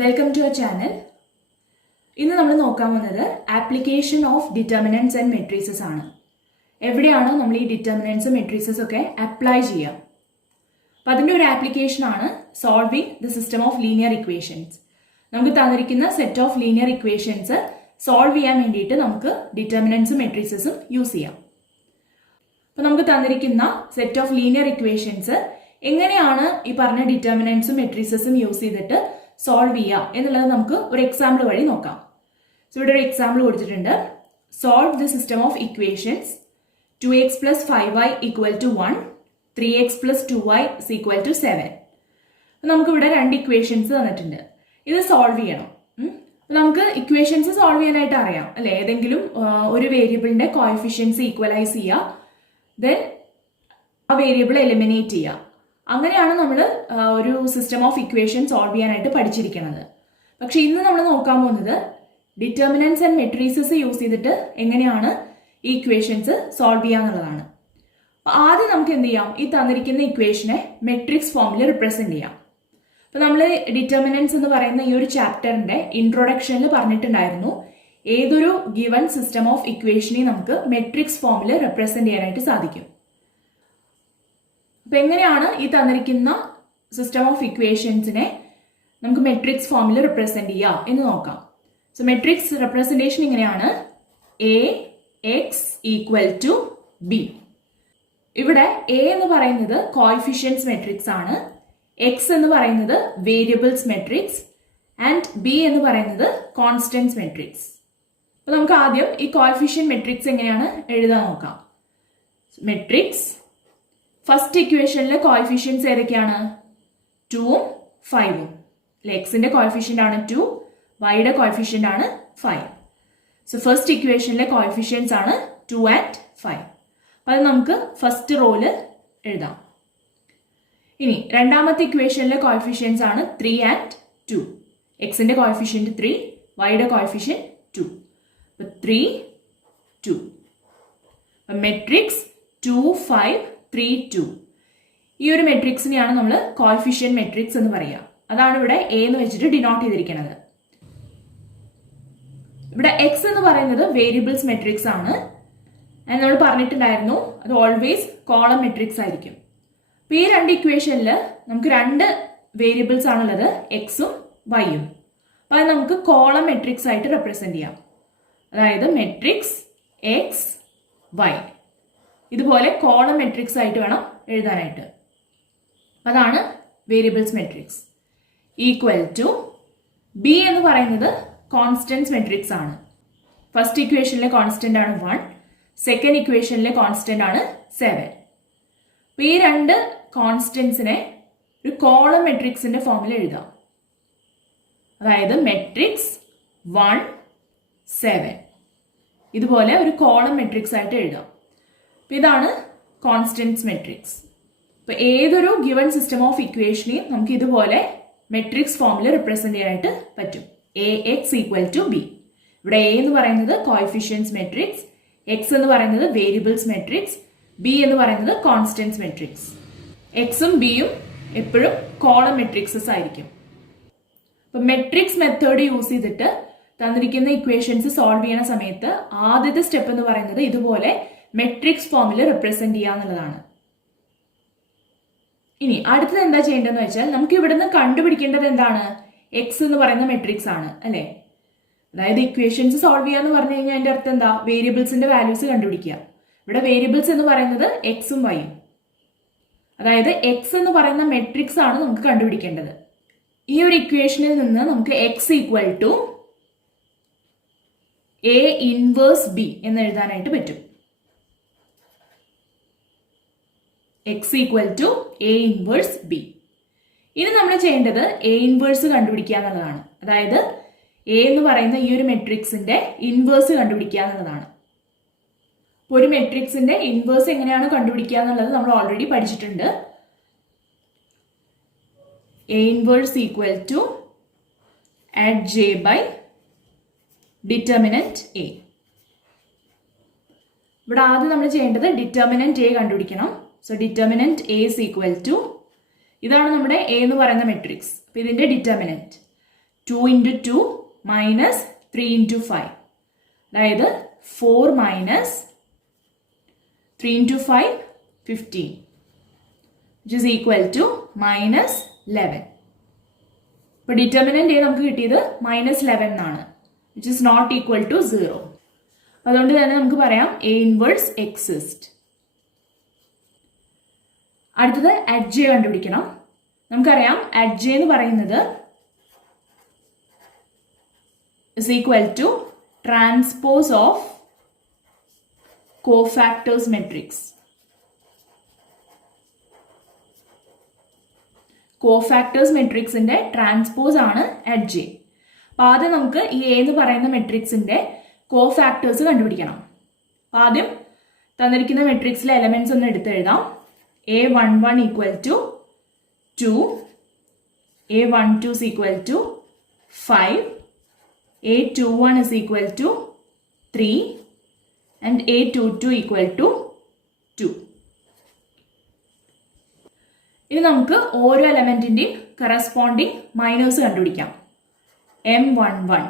Welcome to our channel. ഇന്ന് നമ്മൾ നോക്കാൻ പോകുന്നത് ആപ്ലിക്കേഷൻ ഓഫ് ഡിറ്റർമിനൻറ്റ്സ് ആൻഡ് മെട്രിസസ് ആണ്. എവിടെയാണ് നമ്മൾ ഈ ഡിറ്റർമിനൻറ്റ്സും മെട്രിസസ് ഒക്കെ അപ്ലൈ ചെയ്യുക? അപ്പം അതിൻ്റെ ഒരു ആപ്ലിക്കേഷൻ ആണ് solving the system of linear equations. നമുക്ക് തന്നിരിക്കുന്ന set of linear equations solve ചെയ്യാൻ വേണ്ടിയിട്ട് നമുക്ക് ഡിറ്റർമിനൻറ്റ്സും മെട്രിസസും യൂസ് ചെയ്യാം. അപ്പം നമുക്ക് തന്നിരിക്കുന്ന സെറ്റ് ഓഫ് ലീനിയർ ഇക്വേഷൻസ് എങ്ങനെയാണ് ഈ പറഞ്ഞ ഡിറ്റർമിനൻറ്റ്സും മെട്രിസസും യൂസ് ചെയ്തിട്ട് സോൾവ് ചെയ്യാം എന്നുള്ളത് നമുക്ക് ഒരു എക്സാമ്പിൾ വഴി നോക്കാം. സോ ഇവിടെ ഒരു എക്സാമ്പിൾ കൊടുത്തിട്ടുണ്ട്. Solve the system of equations 2x plus 5y equal to 1, 3x plus 2y is equal to 7. നമുക്ക് ഇവിടെ രണ്ട് ഇക്വേഷൻസ് തന്നിട്ടുണ്ട്. ഇത് സോൾവ് ചെയ്യണം. നമുക്ക് ഇക്വേഷൻസ് സോൾവ് ചെയ്യാനായിട്ട് അറിയാം അല്ലെ? ഏതെങ്കിലും ഒരു വേരിയബിളിന്റെ കോഎഫിഷ്യൻസ് ഈക്വലൈസ് ചെയ്യുക, ദെൻ ആ വേരിയബിൾ എലിമിനേറ്റ് ചെയ്യുക. അങ്ങനെയാണ് നമ്മൾ ഒരു സിസ്റ്റം ഓഫ് ഇക്വേഷൻ സോൾവ് ചെയ്യാനായിട്ട് പഠിച്ചിരിക്കുന്നത്. പക്ഷെ ഇന്ന് നമ്മൾ നോക്കാൻ പോകുന്നത് ഡിറ്റർമിനൻറ്റ്സ് ആൻഡ് മെട്രിസസ് യൂസ് ചെയ്തിട്ട് എങ്ങനെയാണ് ഈ ഇക്വേഷൻസ് സോൾവ് ചെയ്യുക എന്നുള്ളതാണ്. അപ്പൊ ആദ്യം നമുക്ക് എന്ത് ചെയ്യാം? ഈ തന്നിരിക്കുന്ന ഇക്വേഷനെ മെട്രിക്സ് ഫോമിൽ റിപ്രസെന്റ് ചെയ്യാം. അപ്പൊ നമ്മൾ ഡിറ്റർമിനൻറ്റ്സ് എന്ന് പറയുന്ന ഈ ഒരു ചാപ്റ്ററിന്റെ ഇൻട്രൊഡക്ഷനിൽ പറഞ്ഞിട്ടുണ്ടായിരുന്നു, ഏതൊരു ഗിവൺ സിസ്റ്റം ഓഫ് ഇക്വേഷനെ നമുക്ക് മെട്രിക്സ് ഫോമിൽ റിപ്രസെന്റ് ചെയ്യാനായിട്ട് സാധിക്കും. അപ്പൊ എങ്ങനെയാണ് ഈ തന്നിരിക്കുന്ന സിസ്റ്റം ഓഫ് ഇക്വേഷൻസിനെ നമുക്ക് മെട്രിക്സ് ഫോമിൽ റിപ്രസെന്റ് ചെയ്യുക എന്ന് നോക്കാം. സോ മെട്രിക്സ് റെപ്രസെന്റേഷൻ ഇങ്ങനെയാണ്: A X equal to B. ഇവിടെ എ എന്ന് പറയുന്നത് കോഎഫിഷ്യൻസ് മെട്രിക്സ് ആണ്, എക്സ് എന്ന് പറയുന്നത് വേരിയബിൾസ് മെട്രിക്സ് ആൻഡ് ബി എന്ന് പറയുന്നത് കോൺസ്റ്റൻസ് മെട്രിക്സ്. അപ്പൊ നമുക്ക് ആദ്യം ഈ കോഎഫിഷ്യൻ മെട്രിക്സ് എങ്ങനെയാണ് എഴുതാൻ നോക്കാം. മെട്രിക്സ് ഫസ്റ്റ് ഇക്വേഷനിലെ കോഎഫിഷ്യൻസ് ഏതൊക്കെയാണ്? 2ഉം 5ഉം. എക്സിന്റെ കോഎഫിഷ്യന്റ് ആണ് 2, വൈയുടെ കോഎഫിഷ്യന്റ് ആണ് 5. സോ ഫസ്റ്റ് ഇക്വേഷനിലെ കോഎഫിഷ്യൻസ് ആണ് 2 ആൻഡ് 5. അപ്പൊ അത് നമുക്ക് ഫസ്റ്റ് റോയില് എഴുതാം. ഇനി രണ്ടാമത്തെ ഇക്വേഷനിലെ കോഎഫിഷ്യൻസ് ആണ് 3 ആൻഡ് 2. എക്സിന്റെ കോഎഫിഷ്യന്റ് 3, വൈയുടെ കോഎഫിഷ്യന്റ് 2. അപ്പൊ 3, 2. മെട്രിക്സ് 2, 5, 3, 2. ഈ ഒരു മെട്രിക്സിനെയാണ് നമ്മൾ കോഎഫിഷ്യന്റ് മെട്രിക്സ് എന്ന് പറയുക. അതാണ് ഇവിടെ എ എന്ന് വെച്ചിട്ട് ഡിനോട്ട് ചെയ്തിരിക്കുന്നത്. ഇവിടെ എക്സ് എന്ന് പറയുന്നത് വേരിയബിൾസ് മെട്രിക്സ് ആണ്. നമ്മൾ പറഞ്ഞിട്ടുണ്ടായിരുന്നു അത് ഓൾവേസ് കോളം മെട്രിക്സ് ആയിരിക്കും. അപ്പൊ ഈ രണ്ട് ഇക്വേഷനിൽ നമുക്ക് രണ്ട് വേരിയബിൾസ് ആണുള്ളത്, എക്സും വൈയും. അപ്പൊ അത് നമുക്ക് കോളം മെട്രിക്സ് ആയിട്ട് റെപ്രസെന്റ് ചെയ്യാം. അതായത് മെട്രിക്സ് എക്സ് വൈ ഇതുപോലെ കോളം മെട്രിക്സ് ആയിട്ട് വേണം എഴുതാനായിട്ട്. അതാണ് variables matrix. Equal to B എന്ന് പറയുന്നത് കോൺസ്റ്റൻസ് മെട്രിക്സ് ആണ്. ഫസ്റ്റ് ഇക്വേഷനിലെ കോൺസ്റ്റന്റ് ആണ് 1, സെക്കൻഡ് ഇക്വേഷനിലെ കോൺസ്റ്റന്റ് ആണ് 7. അപ്പൊ ഈ രണ്ട് കോൺസ്റ്റൻസിനെ ഒരു കോളം മെട്രിക്സിന്റെ ഫോമിൽ എഴുതാം. അതായത് മെട്രിക്സ് 1, 7 ഇതുപോലെ ഒരു കോളം മെട്രിക്സ് ആയിട്ട് എഴുതാം. ഇതാണ് കോൺസ്റ്റൻസ് മെട്രിക്സ്. ഇപ്പൊ ഏതൊരു ഗിവൺ സിസ്റ്റം ഓഫ് ഇക്വേഷനെയും നമുക്ക് ഇതുപോലെ മെട്രിക്സ് ഫോമിൽ റിപ്രസെന്റ് ചെയ്യാനായിട്ട് പറ്റും. A X equal to B. ഇവിടെ എ എന്ന് പറയുന്നത് കോഎഫിഷ്യൻസ് മെട്രിക്സ്, എക്സ് എന്ന് പറയുന്നത് വേരിയബിൾസ് മെട്രിക്സ്, ബി എന്ന് പറയുന്നത് കോൺസ്റ്റൻസ് മെട്രിക്സ്. എക്സും ബിയും എപ്പോഴും കോളം മെട്രിക്സസ് ആയിരിക്കും. അപ്പൊ മെട്രിക്സ് മെത്തേഡ് യൂസ് ചെയ്തിട്ട് തന്നിരിക്കുന്ന ഇക്വേഷൻസ് സോൾവ് ചെയ്യുന്ന സമയത്ത് ആദ്യത്തെ സ്റ്റെപ്പ് എന്ന് പറയുന്നത് ഇതുപോലെ മെട്രിക്സ് ഫോമിൽ റിപ്രസെന്റ് ചെയ്യുക എന്നുള്ളതാണ്. ഇനി അടുത്തത് എന്താ ചെയ്യേണ്ടതെന്ന് വെച്ചാൽ നമുക്ക് ഇവിടുന്ന് കണ്ടുപിടിക്കേണ്ടത് എന്താണ്? എക്സ് എന്ന് പറയുന്ന മെട്രിക്സ് ആണ് അല്ലെ? അതായത് ഇക്വേഷൻസ് സോൾവ് ചെയ്യാന്ന് പറഞ്ഞു കഴിഞ്ഞാൽ അതിന്റെ അർത്ഥം എന്താ? വേരിയബിൾസിന്റെ വാല്യൂസ് കണ്ടുപിടിക്കുക. ഇവിടെ വേരിയബിൾസ് എന്ന് പറയുന്നത് എക്സും വൈയും. അതായത് എക്സ് എന്ന് പറയുന്ന മെട്രിക്സ് ആണ് നമുക്ക് കണ്ടുപിടിക്കേണ്ടത്. ഈ ഒരു ഇക്വേഷനിൽ നിന്ന് നമുക്ക് X equal to A inverse B എന്ന് എഴുതാനായിട്ട് പറ്റും. X equal to A inverse B. ഇനി നമ്മൾ ചെയ്യേണ്ടത് എ ഇൻവേഴ്സ് കണ്ടുപിടിക്കുക എന്നുള്ളതാണ്. അതായത് എ എന്ന് പറയുന്ന ഈ ഒരു മെട്രിക്സിന്റെ ഇൻവേഴ്സ് കണ്ടുപിടിക്കുക എന്നുള്ളതാണ്. ഒരു മെട്രിക്സിന്റെ ഇൻവേഴ്സ് എങ്ങനെയാണ് കണ്ടുപിടിക്കുക എന്നുള്ളത് നമ്മൾ ഓൾറെഡി പഠിച്ചിട്ടുണ്ട്. A inverse equal to adj by determinant A. ഇവിടെ ആദ്യം നമ്മൾ ചെയ്യേണ്ടത് ഡിറ്റർമിനന്റ് എ കണ്ടുപിടിക്കണം. So determinant A is equal to, ഇതാണ് നമ്മുടെ എ എന്ന് പറയുന്ന മെട്രിക്സ്. അപ്പൊ ഇതിന്റെ ഡിറ്റർമിനന്റ് 2 into 2 minus 3 into 5. അതായത് 4 minus 3 into 5, 15. Which is equal to minus 11. ഇപ്പോൾ ഡിറ്റർമിനന്റ് A നമുക്ക് കിട്ടിയത് മൈനസ് 11 എന്നാണ്. Which is not equal to 0. അതുകൊണ്ട് തന്നെ നമുക്ക് പറയാം A inverse exists. അടുത്തത് adj കണ്ടുപിടിക്കണം. നമുക്കറിയാം adj എന്ന് പറയുന്നത് is equal to transpose of cofactors matrix. Cofactors matrixന്റെ ട്രാൻസ്പോസ് ആണ് adj. അപ്പോൾ ആദ്യം നമുക്ക് ഈ A എന്ന് പറയുന്ന മെട്രിക്സിന്റെ കോഫാക്ടേഴ്സ് കണ്ടുപിടിക്കണം. അപ്പോൾ ആദ്യം തന്നിരിക്കുന്ന മെട്രിക്സിലെ എലമെന്റ്സ് ഒന്ന് എടുത്ത് എഴുതാം. A11 equal to 2, A12 is equal to 5, A21 is equal to 3 and A22 equal to 2. ഇനി നമുക്ക് ഓരോ എലമെന്റിന്റെയും കറസ്പോണ്ടിങ് മൈനേഴ്സ് കണ്ടുപിടിക്കാം. M11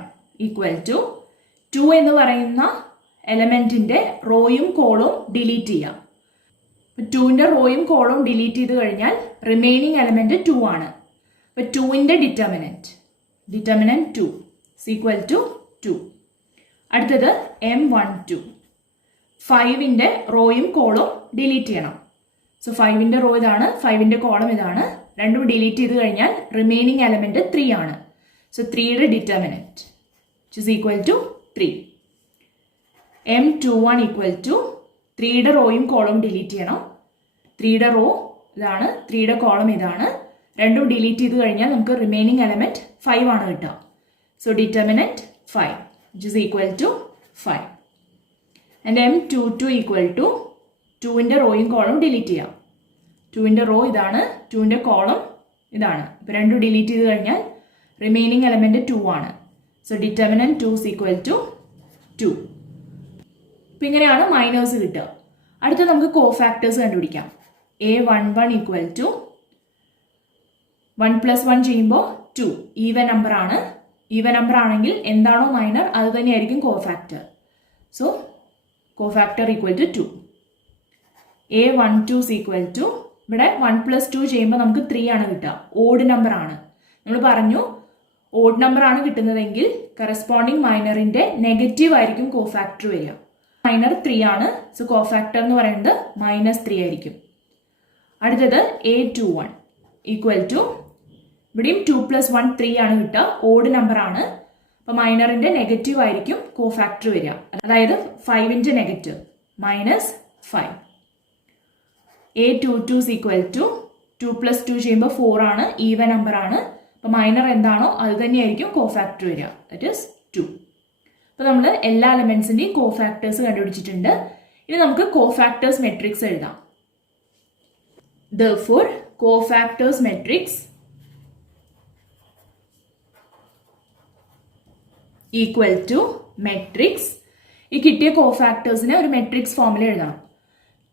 equal to 2 എന്ന് പറയുന്ന എലമെന്റിന്റെ റോയും കോളും ഡിലീറ്റ് ചെയ്യാം. 2ന്റെ റോയും കോളും ഡിലീറ്റ് ചെയ്ത് കഴിഞ്ഞാൽ റിമൈനിങ് എലമെന്റ് 2 ആണ്. അപ്പോൾ 2ന്റെ ഡിറ്റർമിനന്റ് 2 is equal to 2. അടുത്തത് M12 5ന്റെ റോയും കോളും ഡിലീറ്റ് ചെയ്യണം. സോ 5ന്റെ റോ ഇതാണ്, 5ന്റെ കോളം ഇതാണ്. രണ്ടും ഡിലീറ്റ് ചെയ്ത് കഴിഞ്ഞാൽ റിമൈനിങ് എലമെന്റ് 3 ആണ്. സോ 3യുടെ determinant which is equal to 3. M21 equal to 3യുടെ റോയും കോളം ഡിലീറ്റ് ചെയ്യണം. 3യുടെ റോ ഇതാണ്, 3യുടെ കോളം ഇതാണ്. രണ്ടും ഡിലീറ്റ് ചെയ്ത് കഴിഞ്ഞാൽ നമുക്ക് റിമൈനിങ് എലമെന്റ് 5 ആണ് കിട്ടുക. So determinant 5 which is equal to 5. And M22 equal to 2ന്റെ റോയും കോളം ഡിലീറ്റ് ചെയ്യാം. 2ന്റെ റോ ഇതാണ്, 2ന്റെ കോളം ഇതാണ്. ഇപ്പോൾ രണ്ടും ഡിലീറ്റ് ചെയ്ത് കഴിഞ്ഞാൽ റിമൈനിങ് എലമെന്റ് 2 ആണ്. So determinant 2 is equal to 2. ഇപ്പം ഇങ്ങനെയാണ് മൈനേഴ്സ് കിട്ടുക. അടുത്ത നമുക്ക് കോഫാക്ടേഴ്സ് കണ്ടുപിടിക്കാം. A11 equal to 1 plus 1 ചെയ്യുമ്പോൾ 2 ഈവൻ നമ്പർ ആണ്. ഈവൻ നമ്പർ ആണെങ്കിൽ എന്താണോ മൈനർ അത് തന്നെയായിരിക്കും cofactor. So cofactor equal to 2. A12 is equal to ഇവിടെ 1 plus 2 ചെയ്യുമ്പോൾ നമുക്ക് 3 ആണ് കിട്ടുക. ഓഡ് നമ്പർ ആണ്. നമ്മൾ പറഞ്ഞു ഓഡ് നമ്പർ ആണ് കിട്ടുന്നതെങ്കിൽ കറസ്പോണ്ടിങ് മൈനറിന്റെ നെഗറ്റീവ് ആയിരിക്കും കോഫാക്ടർ വരിക. മൈനർ 3 ആണ്. സോ കോഫാക്ടർ എന്ന് പറയുന്നത് -3 ആയിരിക്കും. അടുത്തത് A21 ഈക്വൽ ടു ഇവിടെയും 2 plus 1 3 ആണ് കിട്ടുക. ഓഡ് നമ്പർ ആണ്. അപ്പോൾ മൈനറിന്റെ നെഗറ്റീവ് ആയിരിക്കും കോഫാക്ടർ വരിക. അതായത് 5ന്റെ negative -5. A22 is equal to 2 plus 2 ചെയ്യുമ്പോൾ 4 ആണ്. ഈവൻ നമ്പർ ആണ്. അപ്പോൾ മൈനർ എന്താണോ അത് തന്നെയായിരിക്കും കോഫാക്ടർ വരിക. That is 2. അപ്പോൾ നമ്മൾ എല്ലാ എലമെന്റ്സിന്റെയും കോഫാക്ടേഴ്സ് കണ്ടുപിടിച്ചിട്ടുണ്ട്. ഇനി നമുക്ക് കോഫാക്ടേഴ്സ് മെട്രിക്സ് എഴുതാം. Therefore, cofactors matrix equal to matrix. ഈ കിട്ടിയ കോഫാക്ടേഴ്സിനെ ഒരു മെട്രിക്സ് ഫോമിൽ എഴുതണം.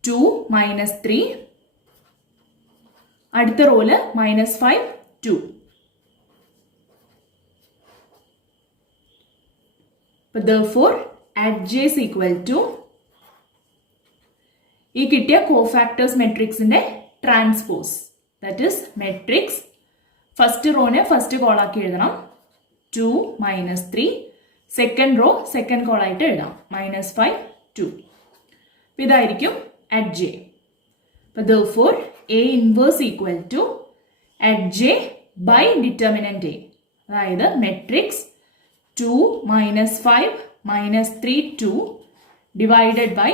2 -3, അടുത്ത റോല് -5 2. Therefore, adj is equal to ഈ കിട്ടിയ കോഫാക്ടേഴ്സ് മെട്രിക്സിന്റെ transpose. That is matrix first റോനെ ഫസ്റ്റ് കോൾ ആക്കി എഴുതണം. 2 -3, സെക്കൻഡ് റോ സെക്കൻഡ് കോൾ ആയിട്ട് എഴുതാം. -5 2. ഇതായിരിക്കും adj. Therefore, A inverse equal to adj by determinant A. അതായത് matrix 2 -5 -3 2 divided by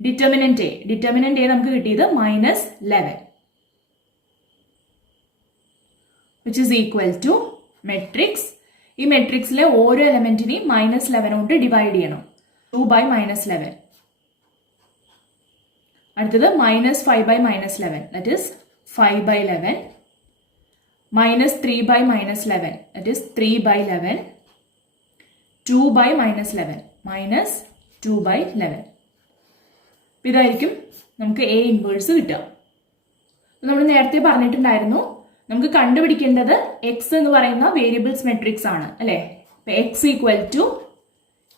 determinant A. ഡിറ്റർമിനന്റ് A നമുക്ക് കിട്ടിയത് -11 which is equal to matrix. ഈ മെട്രിക്സിലെ ഓരോ എലമെന്റിനെയും -11 കൊണ്ട് ഡിവൈഡ് ചെയ്യണം. 2 by -11. അടുത്തത് -5 by -11 that is 5 by 11. -3 by -11 that is 3 by 11. 2 by -11 -2 by 11. ഇതായിരിക്കും നമുക്ക് A ഇൻവേഴ്സ് കിട്ടുക. നമ്മൾ നേരത്തെ പറഞ്ഞിട്ടുണ്ടായിരുന്നു നമുക്ക് കണ്ടുപിടിക്കേണ്ടത് എക്സ് എന്ന് പറയുന്ന വേരിയബിൾസ് മെട്രിക്സ് ആണ് അല്ലെ. X equal to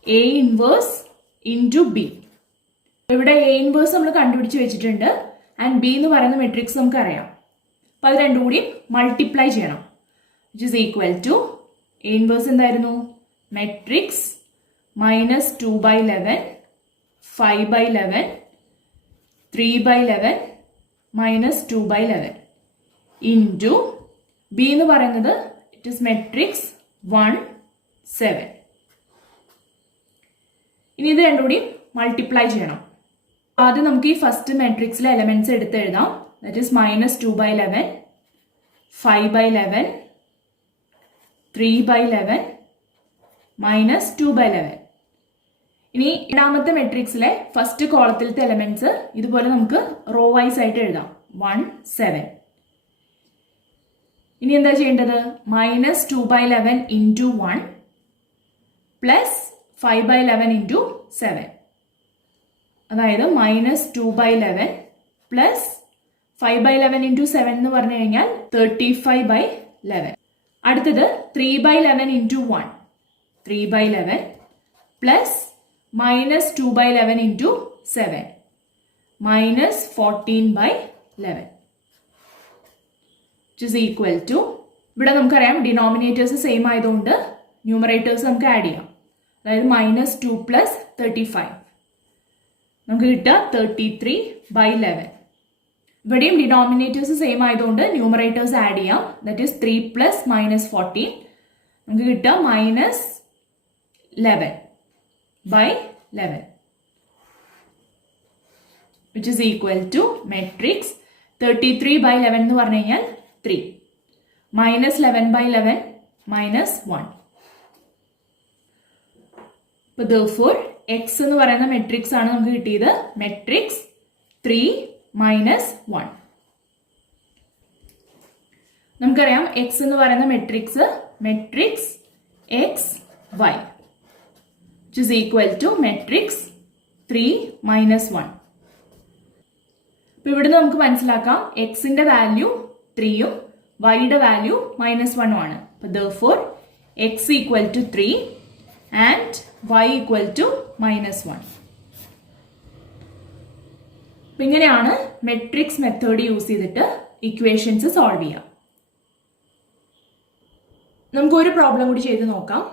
A inverse into B. ഇവിടെ എ ഇൻവേഴ്സ് നമ്മൾ കണ്ടുപിടിച്ച് വെച്ചിട്ടുണ്ട് ആൻഡ് ബി എന്ന് പറയുന്ന മെട്രിക്സ് നമുക്ക് അറിയാം. അപ്പൊ അത് രണ്ടും കൂടി മൾട്ടിപ്ലൈ ചെയ്യണം. Which is equal to A inverse എന്തായിരുന്നു, matrix minus 2/11, 5/11, 3/11 minus 2/11 into B എന്ന് പറയുന്നത് ഇറ്റ് ഇസ് മെട്രിക്സ് 1, 7. ഇനി ഇത് രണ്ടും കൂടി മൾട്ടിപ്ലൈ ചെയ്യണം. ആദ്യം നമുക്ക് ഈ ഫസ്റ്റ് മെട്രിക്സിലെ എലമെന്റ്സ് എടുത്ത് എഴുതാം. That is minus 2/11, 5/11, 3/11 minus 2/11. ഇനി രണ്ടാമത്തെ മെട്രിക്സിലെ ഫസ്റ്റ് കോളത്തിലത്തെ എലമെന്റ്സ് ഇതുപോലെ നമുക്ക് റോ വൈസ് ആയിട്ട് എഴുതാം. 1, 7. ഇനി എന്താ ചെയ്യേണ്ടത്, മൈനസ് 2/11 ഇൻറ്റു 1 പ്ലസ് 5/11 ഇൻറ്റു 7. അതായത് മൈനസ് 2/11 പ്ലസ് 5/11 ഇൻറ്റു 7 എന്ന് പറഞ്ഞു കഴിഞ്ഞാൽ 35/11. അടുത്തത് 3/11 into 1, 3/11 plus minus 2/11 into 7 minus 14/11 which is equal to, ഇവിടെ നമുക്കറിയാം ഡിനോമിനേറ്റേഴ്സ് സെയിം ആയതുകൊണ്ട് ന്യൂമറേറ്റേഴ്സ് നമുക്ക് ആഡ് ചെയ്യാം. അതായത് മൈനസ് 2 പ്ലസ് 35 നമുക്ക് കിട്ടുക 33/11. ഇവിടെയും ഡിനോമിനേറ്റേഴ്സ് സെയിം ആയതുകൊണ്ട് ന്യൂമറേറ്റേഴ്സ് ആഡ് ചെയ്യാം. ദാറ്റ് ഈസ് 3 പ്ലസ് മൈനസ് 14 നമുക്ക് കിട്ടുക minus 11/11 which is equal to matrix 33/11 എന്ന് പറഞ്ഞു കഴിഞ്ഞാൽ 3 മൈനസ് 11/11 മൈനസ് 1. അപ്പോൾ therefore x എന്ന് പറയുന്ന മെട്രിക്സ് ആണ് നമുക്ക് കിട്ടിയത്, മെട്രിക്സ് 3 മൈനസ് 1. നമുക്കറിയാം x എന്ന് പറയുന്ന matrix matrix X Y which is equal to matrix 3 minus 1. അപ്പൊ ഇവിടുന്ന് നമുക്ക് മനസ്സിലാക്കാം എക്സിന്റെ വാല്യൂ 3ഉം വൈയുടെ വാല്യൂ -1 ആണ്. അപ്പൊ therefore x equal to 3 and y equal to -1. അപ്പൊ ഇങ്ങനെയാണ് മെട്രിക്സ് മെത്തേഡ് യൂസ് ചെയ്തിട്ട് ഇക്വേഷൻസ് സോൾവ് ചെയ്യാം. നമുക്ക് ഒരു പ്രോബ്ലം കൂടി ചെയ്ത് നോക്കാം.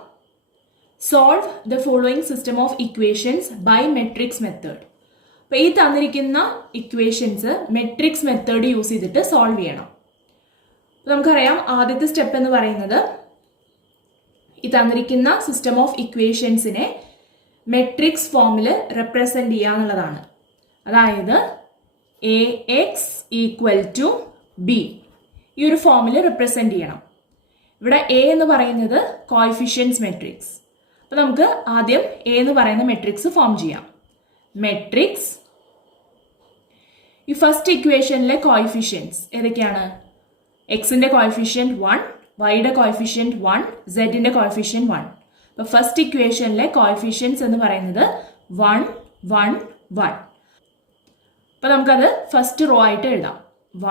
Solve the following system of equations by matrix method. അപ്പൊ ഈ തന്നിരിക്കുന്ന ഇക്വേഷൻസ് മെട്രിക്സ് മെത്തേഡ് യൂസ് ചെയ്തിട്ട് സോൾവ് ചെയ്യണം. നമുക്കറിയാം ആദ്യത്തെ സ്റ്റെപ്പ് എന്ന് പറയുന്നത് ഈ തന്നിരിക്കുന്ന സിസ്റ്റം ഓഫ് ഇക്വേഷൻസിനെ മെട്രിക്സ് ഫോമിൽ റെപ്രസെന്റ് ചെയ്യുക എന്നുള്ളതാണ്. അതായത് AX ഈക്വൽ ടു B ഈ ഒരു ഫോമിൽ റെപ്രസെന്റ് ചെയ്യണം. ഇവിടെ A എന്ന് പറയുന്നത് കോഎഫിഷ്യൻസ് മെട്രിക്സ്. അപ്പൊ നമുക്ക് ആദ്യം A എന്ന് പറയുന്ന മെട്രിക്സ് ഫോം ചെയ്യാം. മെട്രിക്സ് ഈ ഫസ്റ്റ് ഇക്വേഷനിലെ കോഎഫിഷ്യൻസ് ഏതൊക്കെയാണ്? എക്സിന്റെ കോഎഫിഷ്യന്റ് 1, വൈയുടെ കോഎഫിഷ്യന്റ് 1, സെഡിന്റെ കോഎഫിഷ്യന്റ് 1. അപ്പൊ ഫസ്റ്റ് ഇക്വേഷനിലെ കോഎഫിഷ്യൻസ് എന്ന് പറയുന്നത് 1, 1, 1. അപ്പൊ നമുക്കത് ഫസ്റ്റ് റോ ആയിട്ട് എഴുതാം.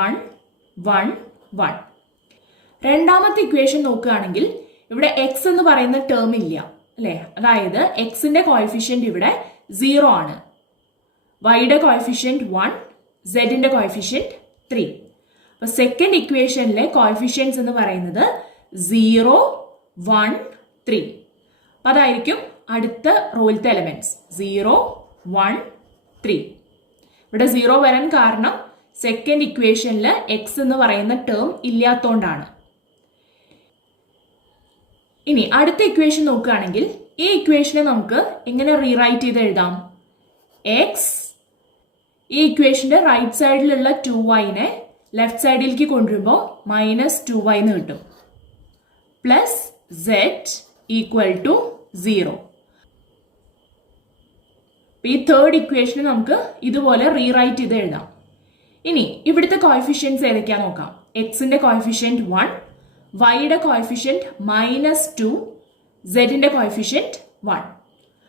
1, 1, 1. രണ്ടാമത്തെ ഇക്വേഷൻ നോക്കുകയാണെങ്കിൽ ഇവിടെ എക്സ് എന്ന് പറയുന്ന ടേം ഇല്ല അല്ലെ. അതായത് എക്സിന്റെ കോഎഫിഷ്യന്റ് ഇവിടെ 0 ആണ്. വൈയുടെ കോഎഫിഷ്യന്റ് 1, സെഡിന്റെ കോഎഫിഷ്യന്റ് 3. അപ്പൊ സെക്കൻഡ് ഇക്വേഷനിലെ കോഎഫിഷ്യൻസ് എന്ന് പറയുന്നത് 0, 1, 3. അപ്പൊ അതായിരിക്കും അടുത്ത റോയിലത്തെ എലമെന്റ്സ് 0, 1, 3. ഇവിടെ 0 വരാൻ കാരണം സെക്കൻഡ് ഇക്വേഷനിൽ എക്സ് എന്ന് പറയുന്ന ടേം ഇല്ലാത്തതുകൊണ്ടാണ്. ഇനി അടുത്ത ഇക്വേഷൻ നോക്കുകയാണെങ്കിൽ ഈ ഇക്വേഷനെ നമുക്ക് എങ്ങനെ റീറൈറ്റ് ചെയ്ത് എഴുതാം? എക്സ് ഈ ഇക്വേഷന്റെ റൈറ്റ് സൈഡിലുള്ള 2yനെ ലെഫ്റ്റ് സൈഡിലേക്ക് കൊണ്ടുവരുമ്പോൾ -2y എന്ന് കിട്ടും. Plus z equal to 0. ഈ തേർഡ് ഇക്വേഷനെ നമുക്ക് ഇതുപോലെ റീറൈറ്റ് ചെയ്ത് എഴുതാം. ഇനി ഇവിടുത്തെ കോഎഫിഷ്യൻസ് ഏതൊക്കെയാ നോക്കാം. എക്സിന്റെ കോഎഫിഷ്യന്റ് 1, വൈയുടെ കോഎഫിഷ്യന്റ് -2, സെഡിന്റെ കോഎഫിഷ്യന്റ് 1.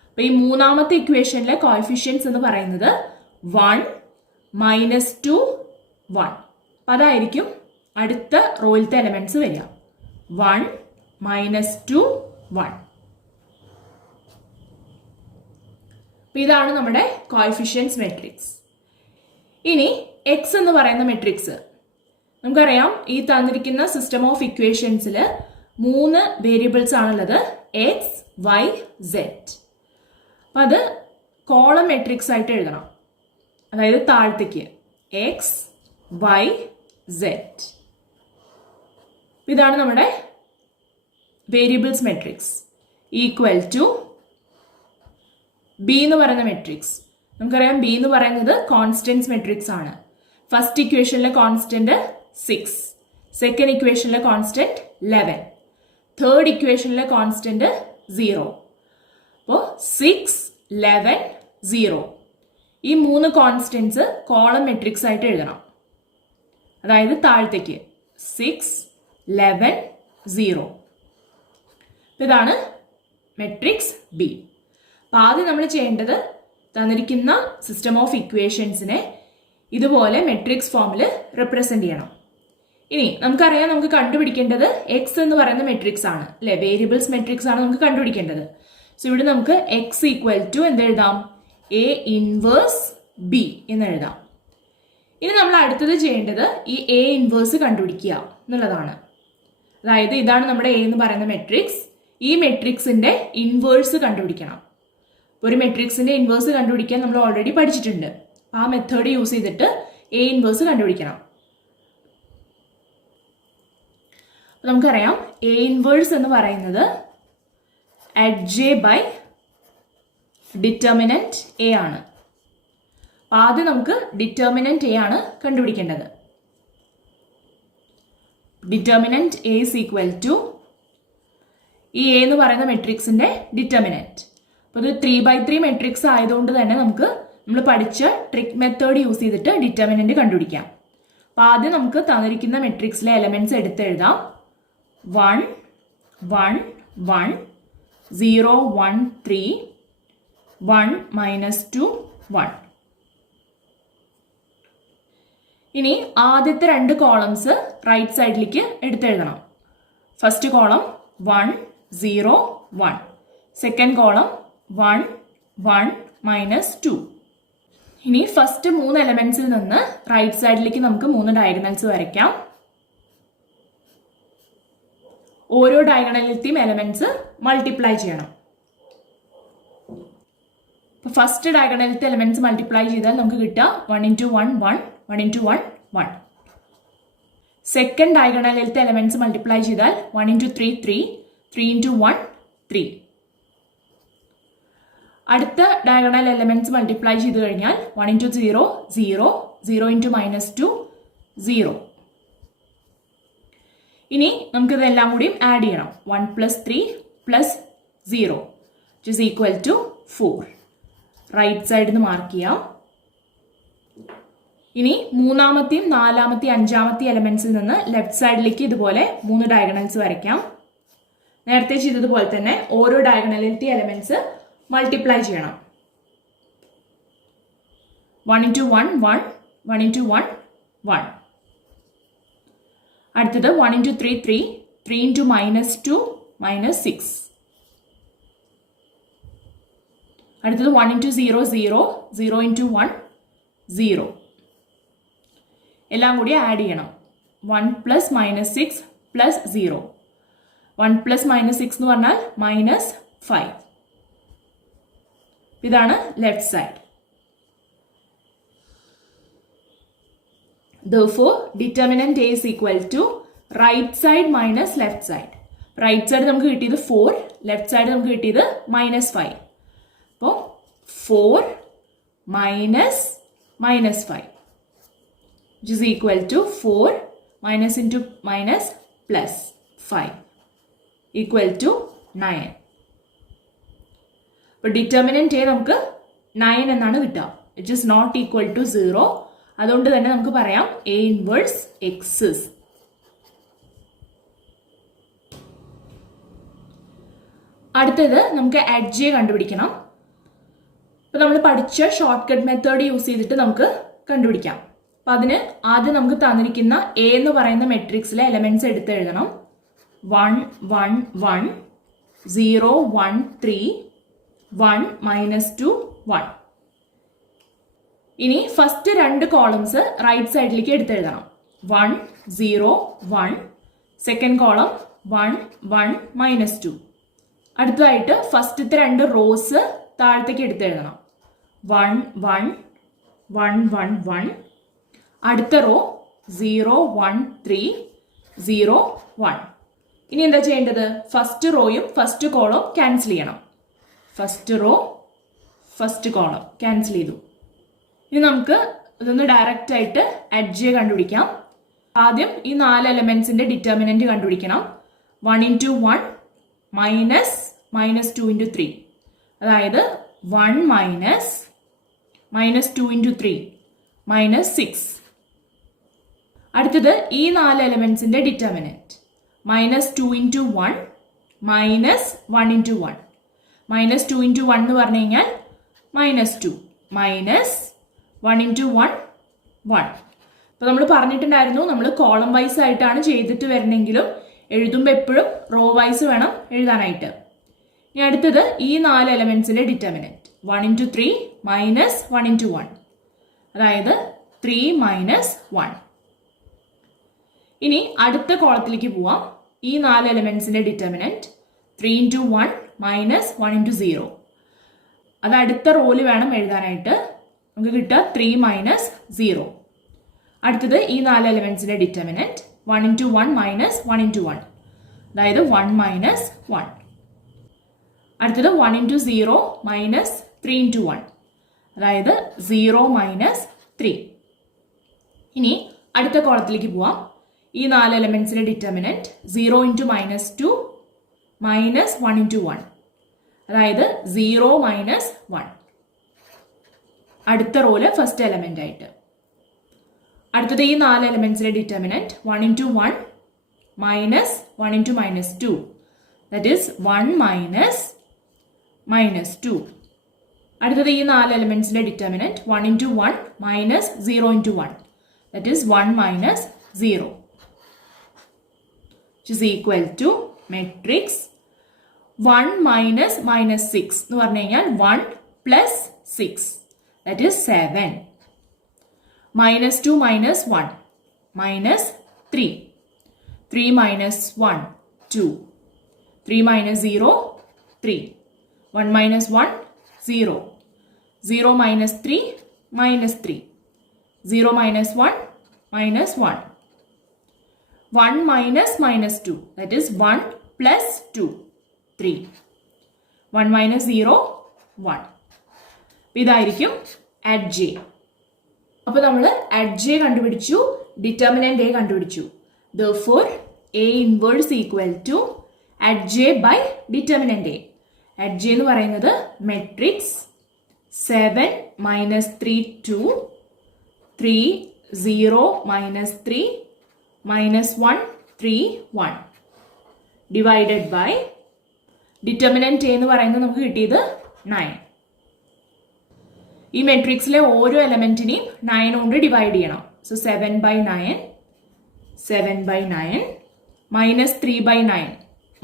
അപ്പൊ ഈ മൂന്നാമത്തെ ഇക്വേഷനിലെ കോഎഫിഷ്യൻസ് എന്ന് പറയുന്നത് 1, -2, 1. അപ്പൊ അതായിരിക്കും അടുത്ത റോയിലത്തെ എലമെന്റ്സ് വരിക. 1 -2 1. ഇതാണ് നമ്മുടെ കോഎഫിഷ്യൻസ് മെട്രിക്സ്. ഇനി എക്സ് എന്ന് പറയുന്ന മെട്രിക്സ് നമുക്കറിയാം, ഈ തന്നിരിക്കുന്ന സിസ്റ്റം ഓഫ് ഇക്വേഷൻസിൽ 3 വേരിയബിൾസ് ആണുള്ളത്, എക്സ്, വൈ, സെഡ്. അപ്പം അത് കോളം മെട്രിക്സ് ആയിട്ട് എഴുതണം. അതായത് താഴത്തേക്ക് എക്സ്, വൈ, സെഡ്. ഇതാണ് നമ്മുടെ variables matrix. Equal to B എന്ന് പറയുന്ന മെട്രിക്സ്. നമുക്കറിയാം ബി എന്ന് പറയുന്നത് കോൺസ്റ്റൻസ് മെട്രിക്സ് ആണ്. ഫസ്റ്റ് ഇക്വേഷനിലെ കോൺസ്റ്റന്റ് 6, സെക്കൻഡ് ഇക്വേഷനിലെ കോൺസ്റ്റന്റ് 11, തേർഡ് ഇക്വേഷനിലെ കോൺസ്റ്റന്റ് 0. അപ്പോൾ 6, 11, 0 ഈ 3 കോൺസ്റ്റൻസ് കോളം മെട്രിക്സ് ആയിട്ട് എഴുതണം. അതായത് താഴത്തേക്ക് 6, 11, 0. ഇതാണ് മെട്രിക്സ് ബി. അപ്പം ആദ്യം നമ്മൾ ചെയ്യേണ്ടത് തന്നിരിക്കുന്ന സിസ്റ്റം ഓഫ് ഇക്വേഷൻസിനെ ഇതുപോലെ മെട്രിക്സ് ഫോമിൽ റെപ്രസെന്റ് ചെയ്യണം. ഇനി നമുക്കറിയാം, നമുക്ക് കണ്ടുപിടിക്കേണ്ടത് എക്സ് എന്ന് പറയുന്ന മെട്രിക്സ് ആണ് അല്ലെ, വേരിയബിൾസ് മെട്രിക്സ് ആണ് നമുക്ക് കണ്ടുപിടിക്കേണ്ടത്. സോ ഇവിടെ നമുക്ക് എക്സ് ഈക്വൽ ടു എന്തെഴുതാം, എ ഇൻവേഴ്സ് ബി എന്ന് എഴുതാം. ഇനി നമ്മൾ അടുത്തത് ചെയ്യേണ്ടത് ഈ എ ഇൻവേഴ്സ് കണ്ടുപിടിക്കുക എന്നുള്ളതാണ്. അതായത് ഇതാണ് നമ്മുടെ എ എന്ന് പറയുന്ന മെട്രിക്സ്. ഈ മെട്രിക്സിന്റെ ഇൻവേഴ്സ് കണ്ടുപിടിക്കണം. ഒരു മെട്രിക്സിന്റെ ഇൻവേഴ്സ് കണ്ടുപിടിക്കാൻ നമ്മൾ ഓൾറെഡി പഠിച്ചിട്ടുണ്ട്. ആ മെത്തേഡ് യൂസ് ചെയ്തിട്ട് എ ഇൻവേഴ്സ് കണ്ടുപിടിക്കണം. നമുക്കറിയാം എ ഇൻവേഴ്സ് എന്ന് പറയുന്നത് എഡ്ജ് ബൈ ഡിറ്റർമിനന്റ് എ ആണ്. ആദ്യം നമുക്ക് ഡിറ്റർമിനന്റ് എ ആണ് കണ്ടുപിടിക്കേണ്ടത്. Determinant A is equal to ഈ എ എന്ന് പറയുന്ന മെട്രിക്സിന്റെ ഡിറ്റർമിനന്റ്. അപ്പോൾ ഇത് 3/3 മെട്രിക്സ് ആയതുകൊണ്ട് തന്നെ നമുക്ക് നമ്മൾ പഠിച്ച ട്രിക്ക് മെത്തേഡ് യൂസ് ചെയ്തിട്ട് ഡിറ്റർമിനന്റ് കണ്ടുപിടിക്കാം. അപ്പോൾ ആദ്യം നമുക്ക് തന്നിരിക്കുന്ന മെട്രിക്സിലെ എലമെന്റ്സ് എടുത്തെഴുതാം. 1 1 1 0 1 3 1 -2 1. ഇനി ആദ്യത്തെ 2 കോളംസ് റൈറ്റ് സൈഡിലേക്ക് എടുത്തെഴുതണം. First column 1 0 1, second column 1 1 -2. ഇനി ഫസ്റ്റ് 3 എലമെന്റ്സിൽ നിന്ന് റൈറ്റ് സൈഡിലേക്ക് നമുക്ക് 3 ഡയഗണൽസ് വരയ്ക്കാം. ഓരോ ഡയഗണലിലെയും എലമെന്റ്സ് മൾട്ടിപ്ലൈ ചെയ്യണം. ഫസ്റ്റ് ഡയഗണലിലത്തെ എലമെന്റ്സ് മൾട്ടിപ്ലൈ ചെയ്താൽ നമുക്ക് കിട്ടുക 1 × 1 1 1 × 1 1. സെക്കൻഡ് ഡയഗണലിലത്തെ എലമെന്റ്സ് മൾട്ടിപ്ലൈ ചെയ്താൽ 1 × 3 3 3 × 1 3. അടുത്ത ഡയഗണൽ എലമെന്റ്സ് മൾട്ടിപ്ലൈ ചെയ്ത് കഴിഞ്ഞാൽ 1 × 0 0 0 × -2 0. ഇനി നമുക്കിതെല്ലാം കൂടി ആഡ് ചെയ്യണം. 1 + 3 + 0 which is equal to 4. Right സൈഡിൽ നിന്ന് മാർക്ക് ചെയ്യാം. ഇനി മൂന്നാമത്തെയും നാലാമത്തെയും അഞ്ചാമത്തെയും എലമെന്റ്സിൽ നിന്ന് ലെഫ്റ്റ് സൈഡിലേക്ക് ഇതുപോലെ 3 ഡയഗണൽസ് വരയ്ക്കാം. നേരത്തെ ചെയ്തതുപോലെ തന്നെ ഓരോ ഡയഗണലിലത്തെ എലമെന്റ്സ് മൾട്ടിപ്ലൈ ചെയ്യണം. 1 × 1 1 1 × 1 1. അടുത്തത് 1 × 3 3 3 × -2 -6. അടുത്തത് 1 × 0 0 0 × 1 0. എല്ലാം കൂടി ആഡ് ചെയ്യണം. 1 + -6 + 0. 1 + -6 എന്ന് പറഞ്ഞാൽ -5. ഇതാണ് left side. Therefore, determinant A is equal to right side minus left side. Right side നമുക്ക് കിട്ടിയത് 4, left side നമുക്ക് കിട്ടിയത് -5. അപ്പോൾ 4 - -5 which is equal to 4 minus into minus plus 5 equal to 9. അപ്പോൾ ഡിറ്റർമിനന്റ് A നമുക്ക് 9 എന്നാണ് കിട്ടുക. It is not equal to 0. അതുകൊണ്ട് തന്നെ നമുക്ക് പറയാം A ഇൻവേഴ്സ് എക്സ്. അടുത്തത് നമുക്ക് എഡ്ജ് കണ്ടുപിടിക്കണം. അപ്പോൾ നമ്മൾ പഠിച്ച ഷോർട്ട് കട്ട് മെത്തേഡ് യൂസ് ചെയ്തിട്ട് നമുക്ക് കണ്ടുപിടിക്കാം. അപ്പം അതിന് ആദ്യം നമുക്ക് തന്നിരിക്കുന്ന എ എന്ന് പറയുന്ന മെട്രിക്സിലെ എലമെന്റ്സ് എടുത്ത് എഴുതണം. 1 1 1 0 1 3 1 -2 1. ഇനി ഫസ്റ്റ് രണ്ട് കോളംസ് റൈറ്റ് സൈഡിലേക്ക് എടുത്തെഴുതണം. 1 0 1. Second column 1 1 -2. അടുത്തതായിട്ട് ഫസ്റ്റത്തെ രണ്ട് റോസ് താഴത്തേക്ക് എടുത്തെഴുതണം. 1 1 1 1 1. അടുത്ത റോ 0 1 3 0 1. ഇനി എന്താ ചെയ്യേണ്ടത്? ഫസ്റ്റ് റോയും ഫസ്റ്റ് കോളം ക്യാൻസൽ ചെയ്യണം. First row first column cancel ചെയ്തു. ഇനി നമുക്ക് ഇതൊന്ന് ഡയറക്റ്റ് ആയിട്ട് എഡ്ജ് കണ്ടുപിടിക്കാം. ആദ്യം ഈ 4 എലമെന്റ്സിന്റെ ഡിറ്റർമിനന്റ് കണ്ടുപിടിക്കണം. 1 × 1 -2 × 3. അതായത് 1 -2 × 3 -6. അടുത്തത് ഈ 4 എലമെന്റ്സിന്റെ ഡിറ്റർമിനന്റ് -2 × 1 -1 × 1. -2 × 1 എന്ന് പറഞ്ഞു കഴിഞ്ഞാൽ -2 -1 × 1 1. അപ്പോൾ നമ്മൾ പറഞ്ഞിട്ടുണ്ടായിരുന്നു നമ്മൾ കോളം വൈസ് ആയിട്ടാണ് ചെയ്തിട്ട് വരണമെങ്കിലും എഴുതുമ്പോൾ എപ്പോഴും റോ വൈസ് വേണം എഴുതാനായിട്ട്. ഇനി അടുത്തത് ഈ 4 എലമെന്റ്സിന്റെ ഡിറ്റർമിനന്റ് 1 × 3 -1 × 1. അതായത് 3 -1. ഇനി അടുത്ത കോളത്തിലേക്ക് പോവാം. ഈ 4 എലമെന്റ്സിന്റെ ഡിറ്റർമിനന്റ് 3 × 1 -1 × 0. അത് അടുത്ത റോയിൽ വേണം എഴുതാനായിട്ട്. നമുക്ക് കിട്ടുക 3 -0. അടുത്തത് ഈ 4 എലമെന്റ്സിന്റെ ഡിറ്റർമിനന്റ് 1 × 1 -1 × 1. അതായത് 1 -1. അടുത്തത് 1 × 0 -3 × 1. അതായത് 0 -3. ഇനി അടുത്ത കോളത്തിലേക്ക് പോവാം. ഈ 4 എലമെന്റ്സിന്റെ ഡിറ്റർമിനന്റ് 0 × -2 -1 × 1. അതായത് 0 -1. അടുത്ത റോയില് ഫസ്റ്റ് എലമെന്റ് ആയിട്ട്. അടുത്തത് ഈ 4 എലമെന്റ്സിന്റെ ഡിറ്റർമിനന്റ് 1 × 1 -1 × -2. That is 1 -2. അടുത്തത് ഈ 4 എലമെന്റ്സിന്റെ determinant 1 × 1 -0 × 1. That is 1 -0. which is equal to matrix 1 -6 എന്ന് പറഞ്ഞു കഴിഞ്ഞാൽ 1 + 6. that is 7. -2 -1 -3. 3 -1 2. 3 -0 3. 1 -1 0. 0 -3 -3. 0 -1 -1. 1 -2. that is 1 + 2 3. 1 -0 1. ഇതായിരിക്കും അറ്റ് ജെ. അപ്പോൾ നമ്മൾ അറ്റ് ജെ കണ്ടുപിടിച്ചു, ഡിറ്റർമിനന്റ് എ കണ്ടുപിടിച്ചു. therefore A inverse equal to at j by determinant A. at j എന്ന് പറയുന്നത് matrix 7 -3 2 3 0 -3 -1 3 1 divided by determinant A എന്ന് പറയുന്നത് നമുക്ക് കിട്ടിയത് 9. ഈ മെട്രിക്സിലെ ഓരോ എലമെന്റിനെയും 9 കൊണ്ട് ഡിവൈഡ് ചെയ്യണം. സോ 7/9 7/9 -3/9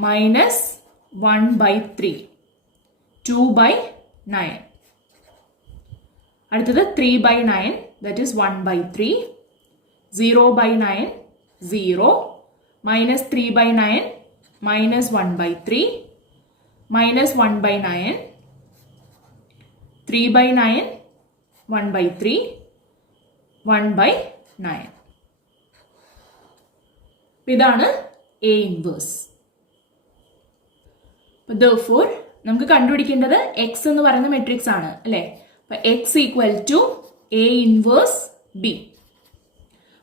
-1/3 2/9. അടുത്തത് 3/9 that is 1/3. 0/9 0 -3/9 -1/3 -1/9 3/9 1/3 1/9. ഇതാണ് A ഇൻവേഴ്സ്. therefore നമുക്ക് കണ്ടുപിടിക്കേണ്ടത് x എന്ന് പറയുന്ന മെട്രിക്സ് ആണ് അല്ലേ. അപ്പൊ x equal to A inverse B.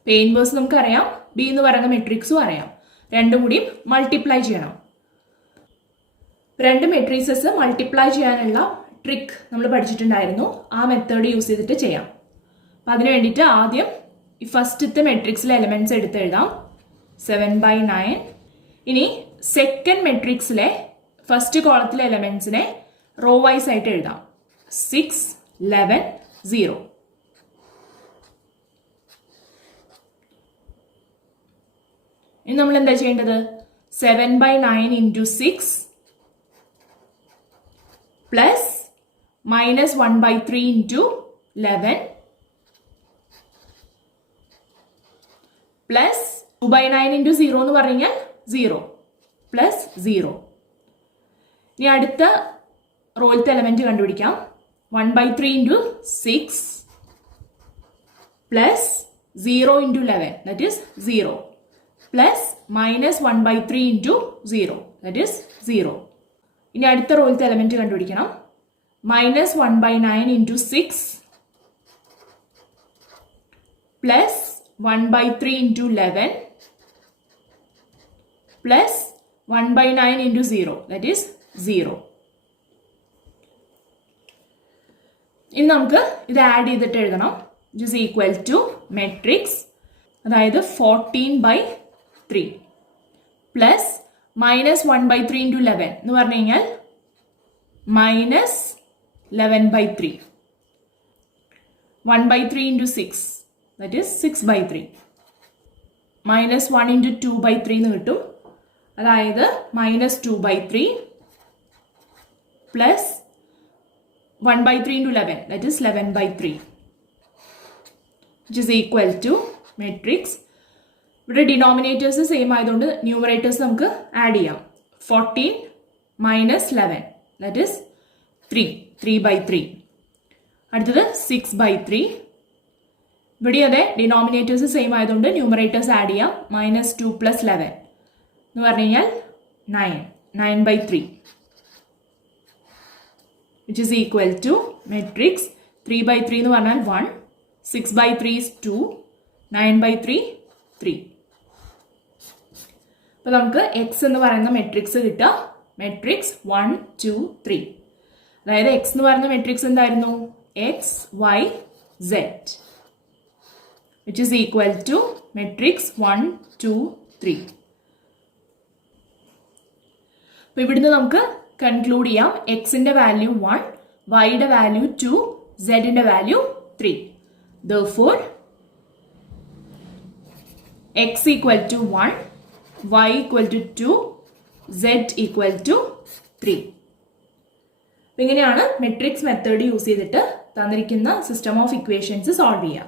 A inverse നമുക്കറിയാം, B എന്ന് പറയുന്ന മെട്രിക്സും അറിയാം. രണ്ടും കൂടി മൾട്ടിപ്ലൈ ചെയ്യണം. രണ്ട് മെട്രിക്സസ് മൾട്ടിപ്ലൈ ചെയ്യാനുള്ള ട്രിക്ക് നമ്മൾ പഠിച്ചിട്ടുണ്ടായിരുന്നു. ആ മെത്തേഡ് യൂസ് ചെയ്തിട്ട് ചെയ്യാം. അപ്പം അതിന് വേണ്ടിയിട്ട് ആദ്യം ഈ ഫസ്റ്റത്തെ മെട്രിക്സിലെ എലമെന്റ്സ് എടുത്ത് എഴുതാം. 7/9. ഇനി സെക്കൻഡ് മെട്രിക്സിലെ ഫസ്റ്റ് കോളത്തിലെ എലമെന്റ്സിനെ റോ വൈസ് ആയിട്ട് എഴുതാം. 6 11 0. ഇനി നമ്മൾ എന്താ ചെയ്യേണ്ടത്? 7/9 into 6 plus minus 1/3 into 11 plus 2/9 into 0 എന്ന് പറഞ്ഞു കഴിഞ്ഞാൽ 0 plus 0. ഇനി അടുത്ത റോയിലത്തെ എലമെന്റ് കണ്ടുപിടിക്കാം. 1/3 into 6 plus 0 into 11, that is 0, plus minus 1/3 into 0, that is 0. ഇനി അടുത്ത റോയിലത്തെ എലമെന്റ് കണ്ടുപിടിക്കണം. minus 1/9 into 6 plus 1/3 into 11 plus 1/9 into 0, that is 0. ഇനി നമുക്ക് ഇത് ആഡ് ചെയ്തിട്ട് എഴുതണം. Which is equal to matrix, അതായത് 14/3 plus minus 1/3 into 11 എന്ന് പറഞ്ഞു കഴിഞ്ഞാൽ minus 11/3, 1/3 into 6, that is 6/3, minus 1 into 2/3 എന്ന് കിട്ടും, അതായത് minus 2/3 plus 1/3 into 11, that is 11/3, which is equal to matrix. ഇവിടെ ഡിനോമിനേറ്റേഴ്സ് സെയിം ആയതുകൊണ്ട് ന്യൂമറേറ്റേഴ്സ് നമുക്ക് ആഡ് ചെയ്യാം. 14 minus 11, that is 3/3. അടുത്തത് 6/3. ഇവിടെ അതെ ഡിനോമിനേറ്റേഴ്സ് സെയിം ആയതുകൊണ്ട് ന്യൂമറേറ്റേഴ്സ് ആഡ് ചെയ്യാം. minus 2 plus 11 എന്ന് പറഞ്ഞു കഴിഞ്ഞാൽ 9/3, which is equal to matrix 3/3 എന്ന് പറഞ്ഞാൽ 1, 6/3 is 2, 9/3 3. അപ്പോൾ നമുക്ക് എക്സ് എന്ന് പറയുന്ന മെട്രിക്സ് കിട്ടുക. മെട്രിക്സ് 1 2 3. അതായത് എക്സ് എന്ന് പറയുന്ന മെട്രിക്സ് എന്തായിരുന്നു? X Y Z, which is equal to matrix 1 2 3. അപ്പോൾ ഇവിടുന്ന് നമുക്ക് കൺക്ലൂഡ് ചെയ്യാം. എക്സിന്റെ വാല്യൂ 1, വൈയുടെ വാല്യൂ 2, സെഡിന്റെ value 3. Therefore, x equal to 1, y equal to 2, z equal to 3. ഇങ്ങനെയാണ് മെട്രിക്സ് മെത്തേഡ് യൂസ് ചെയ്തിട്ട് തന്നിരിക്കുന്ന സിസ്റ്റം ഓഫ് ഇക്വേഷൻസ് സോൾവ് ചെയ്യുക.